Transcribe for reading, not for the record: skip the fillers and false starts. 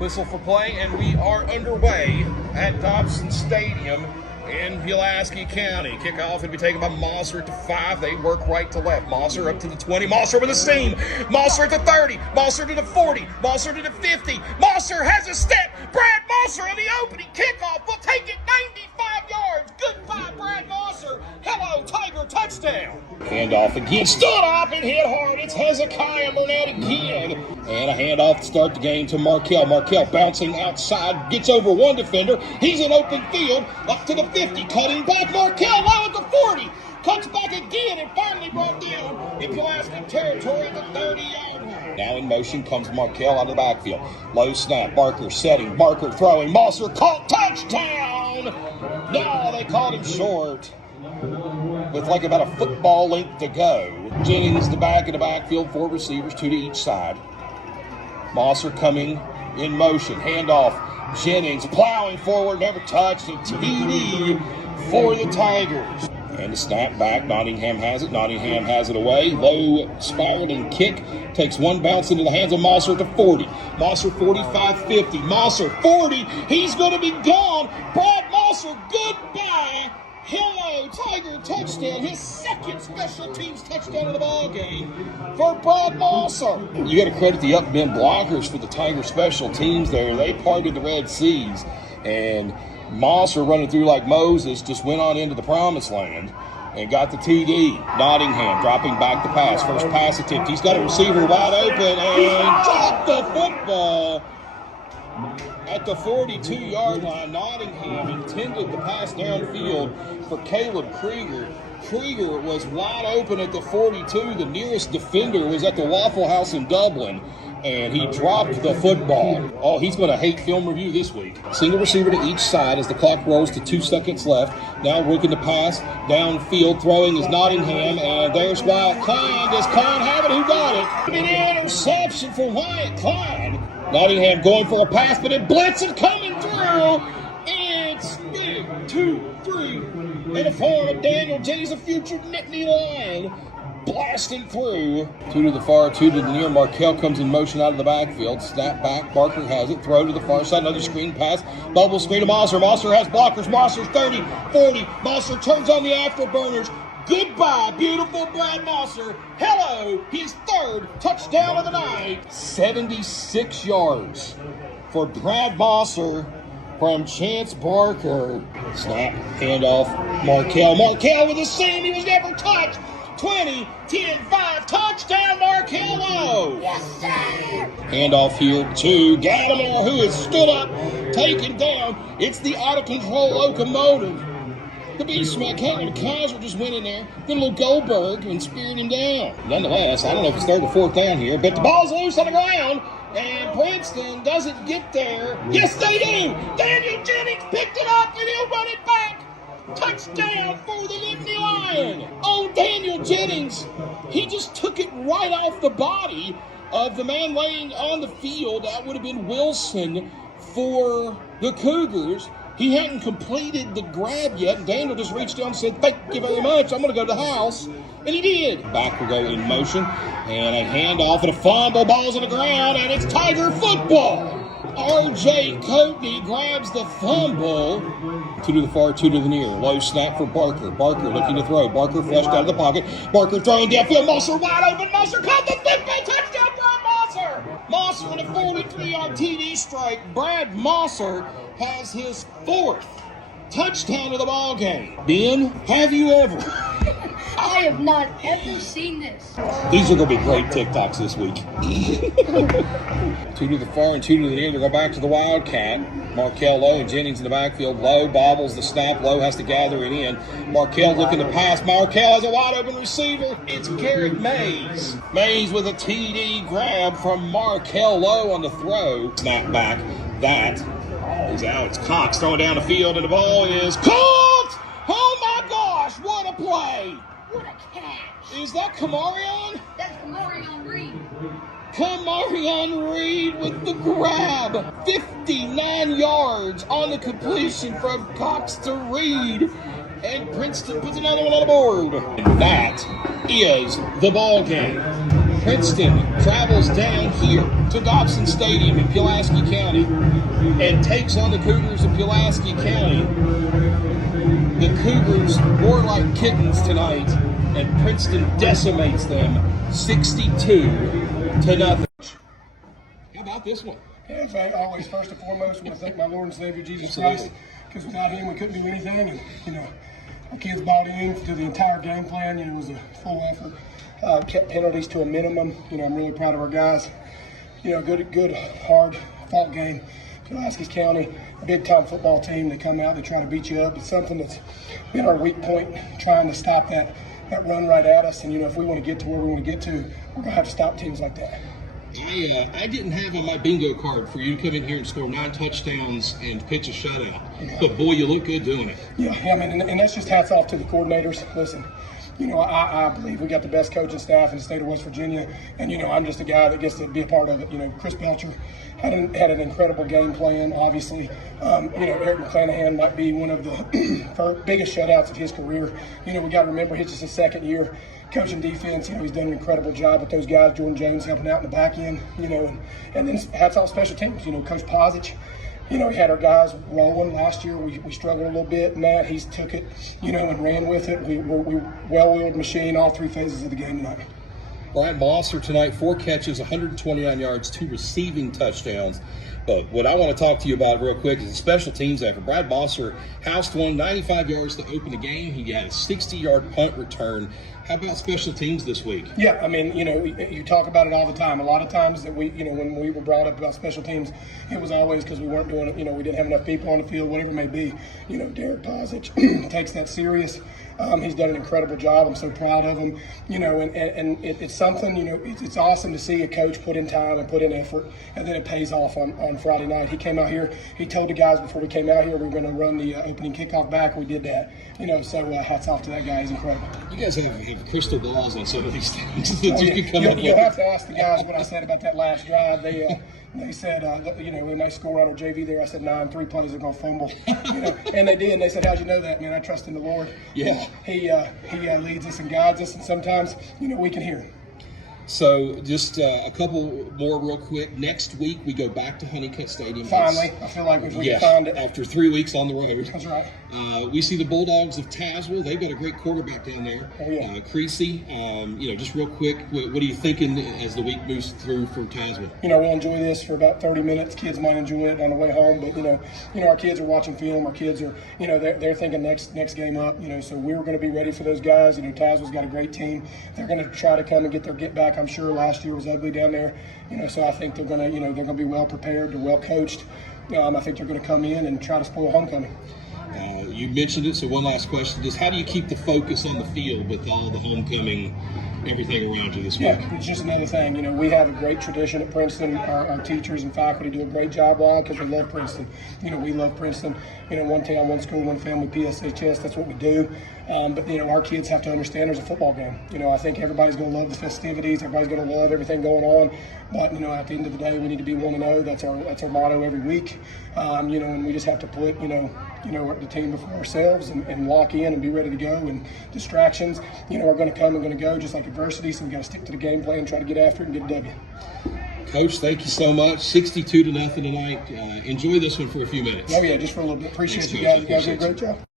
Whistle for play, and we are underway at Dobson Stadium in Pulaski County. Kickoff will be taken by Mosser at the 5. They work right to left. Mosser up to the 20. Mosser with a seam. Mosser at the 30. Mosser to the 40. Mosser to the 50. Mosser has a step. Brad Mosser on the opening kickoff will take it 95 yards. Goodbye, Brad Mosser. Hello, Tiger, touchdown. Handoff again. Stood up and hit hard. It's Hezekiah Burnett again. And a handoff to start the game to Markel. Markel bouncing outside. Gets over one defender. He's in open field. Up to the 50. Cutting back. Markel low at the 40. Cuts back again and finally brought down in Pulaski territory at the 30-yard line. Now in motion comes Markel out of the backfield. Low snap. Barker setting. Barker throwing. Mosser caught. Touchdown! No, they called him short with like about a football length to go. Jennings the back in the backfield. 4 receivers, 2 to each side. Mosser coming in motion. Handoff. Jennings plowing forward, never touched. A TD for the Tigers. And the snap back. Nottingham has it. Nottingham has it away. Low spiraling kick. Takes one bounce into the hands of Mosser at the 40. Mosser 45-50. Mosser 40. He's going to be gone. Brad Mosser, goodbye. Hello, Tiger touchdown. His second special teams touchdown of the ball game for Brad Mosser. You got to credit the up men blockers for the Tiger special teams there. They parted the Red Seas, and Mosser running through like Moses just went on into the promised land and got the TD. Nottingham dropping back the pass. First pass attempt. He's got a receiver wide open and dropped the football. At the 42-yard line, Nottingham intended the pass downfield for Caleb Krieger. Krieger was wide open at the 42. The nearest defender was at the Waffle House in Dublin, and he dropped the football. Oh, he's going to hate film review this week. Single receiver to each side as the clock rolls to 2 seconds left. Now looking to pass downfield. Throwing is Nottingham, and there's Wyatt Klein. Does Klein have it? Who got it? An interception for Wyatt Klein. Nottingham going for a pass, but it blitzes coming through. It's big 2, 3, and a 4 of Daniel Jennings, a future Nittany Lion, blasting through. 2 to the far, 2 to the near. Markel comes in motion out of the backfield. Snap back. Barker has it. Throw to the far side. Another screen pass. Bubble screen to Mosser. Mosser has blockers. Mosser's 30, 40. Mosser turns on the afterburners. Goodbye, beautiful Brad Mosser. Hello, his 3rd touchdown of the night. 76 yards for Brad Mosser from Chance Barker. Snap, handoff, Markel. Markel with a seam. He was never touched. 20, 10, 5, touchdown, Markello. Yes, sir. Handoff here to Gattimore, who has stood up, taken down. It's the out-of-control locomotive. The Beast Kevin Kaiser just went in there, did a little Goldberg, and speared him down. Nonetheless, I don't know if it's 3rd or 4th down here, but the ball's loose on the ground, and Princeton doesn't get there. Yes, they do! Daniel Jennings picked it up, and he'll run it back. Touchdown for the Nittany Lion. Oh, Daniel Jennings, he just took it right off the body of the man laying on the field. That would have been Wilson for the Cougars. He hadn't completed the grab yet, and Daniel just reached down and said, "Thank you very much, I'm going to go to the house." And he did. Back will go in motion, and a handoff and a fumble. Ball's on the ground, and it's Tiger football. R.J. Coatney grabs the fumble. 2 to the far, 2 to the near. Low snap for Barker. Barker looking to throw. Barker flushed out of the pocket. Barker throwing downfield. Mosser wide open. Mosser caught the football. Touchdown, Brad Mosser. Mosser with a 43-yard TD strike. Brad Mosser has his 4th touchdown of the ball game. Ben, have you ever? I have not ever seen this. These are going to be great TikToks this week. 2 to the far and 2 to the near. They go back to the Wildcat. Markel Lowe and Jennings in the backfield. Lowe bobbles the snap. Lowe has to gather it in. Markel looking to pass. Markel has a wide open receiver. It's Garrett Mays. Mays with a TD grab from Markel Lowe on the throw. Snap back. That is Alex Cox throwing down the field, and the ball is caught! Oh my gosh, what a play! What a catch. Is that Kamarion? That's Kamarion Reed. Kamarion Reed with the grab. 59 yards on the completion from Cox to Reed. And Princeton puts another one on the board. And that is the ball game. Princeton travels down here to Dobson Stadium in Pulaski County and takes on the Cougars of Pulaski County. The Cougars more like kittens tonight, and Princeton decimates them 62-0. How about this one? Yeah, I always first and foremost want to thank my Lord and Savior Jesus Absolutely. Christ, because without Him we couldn't do anything. And our kids bought in to the entire game plan. It was a full effort. Kept penalties to a minimum. I'm really proud of our guys. Good, hard fought game. Pulaski County, big time football team. They come out, they try to beat you up. It's something that's been our weak point, trying to stop that run right at us. And if we want to get to where we want to get to, we're gonna have to stop teams like that. I didn't have on my bingo card for you to come in here and score 9 touchdowns and pitch a shutout. But boy, you look good doing it. Yeah, I mean, and that's just hats off to the coordinators. Listen, I believe we got the best coaching staff in the state of West Virginia, and I'm just a guy that gets to be a part of it. Chris Belcher had an incredible game plan. Obviously, Eric McClanahan might be one of the biggest shutouts of his career. We got to remember it's just his second year coaching defense. He's done an incredible job with those guys. Jordan James helping out in the back end. And then hats off special teams. Coach Pozic. He had our guys rolling last year. We struggled a little bit. Matt, he's took it, and ran with it. We well-oiled machine all 3 phases of the game tonight. Brad Mosser tonight, 4 catches, 129 yards, 2 receiving touchdowns. But what I want to talk to you about real quick is the special teams effort. Brad Mosser housed one, 95 yards to open the game. He had a 60-yard punt return. How about special teams this week? Yeah, I mean, you talk about it all the time. A lot of times that when we were brought up about special teams, it was always because we weren't doing it. We didn't have enough people on the field, whatever it may be. Derek Pozic takes that serious. He's done an incredible job. I'm so proud of him. It's something. It's awesome to see a coach put in time and put in effort, and then it pays off on Friday night. He came out here. He told the guys before we came out here we were going to run the opening kickoff back. We did that. So hats off to that guy. He's incredible. You guys have crystal balls on some of these things. You'll have to ask the guys what I said about that last drive. They said, we might score on our JV there. I said, 9 3 plays are going to fumble. And they did. And they said, how'd you know that? Man, I trust in the Lord. Yeah. He leads us and guides us, and sometimes, we can hear him. So just a couple more real quick. Next week, we go back to Honeycutt Stadium. Finally, I feel like if we can find it. After 3 weeks on the road. That's right. We see the Bulldogs of Tazewell. They've got a great quarterback down there. Oh, yeah. Creasy. Just real quick, what are you thinking as the week moves through from Tazewell? We'll enjoy this for about 30 minutes. Kids might enjoy it on the way home, but, our kids are watching film. Our kids are, they're thinking next game up, so we're going to be ready for those guys. Tazewell's got a great team. They're going to try to come and get their get back. I'm sure last year was ugly down there, so I think they're going to, they're going to be well prepared. They're well coached. I think they're going to come in and try to spoil homecoming. You mentioned it, so one last question. Just how do you keep the focus on the field with all the homecoming, everything around you this week? Yeah, it's just another thing. We have a great tradition at Princeton. Our teachers and faculty do a great job. Why? Because we love Princeton. We love Princeton. One town, one school, one family, PSHS. That's what we do. But our kids have to understand there's a football game. I think everybody's going to love the festivities. Everybody's going to love everything going on. But at the end of the day, we need to be 1-0. That's our motto every week. And we just have to put the team before ourselves and lock in and be ready to go. And distractions, are going to come and going to go, just like adversity. So we got to stick to the game plan, try to get after it, and get a W. Coach, thank you so much. 62-0 tonight. Enjoy this one for a few minutes. Oh yeah, just for a little bit. Appreciate Thanks, you Coach. guys. You guys did a great job.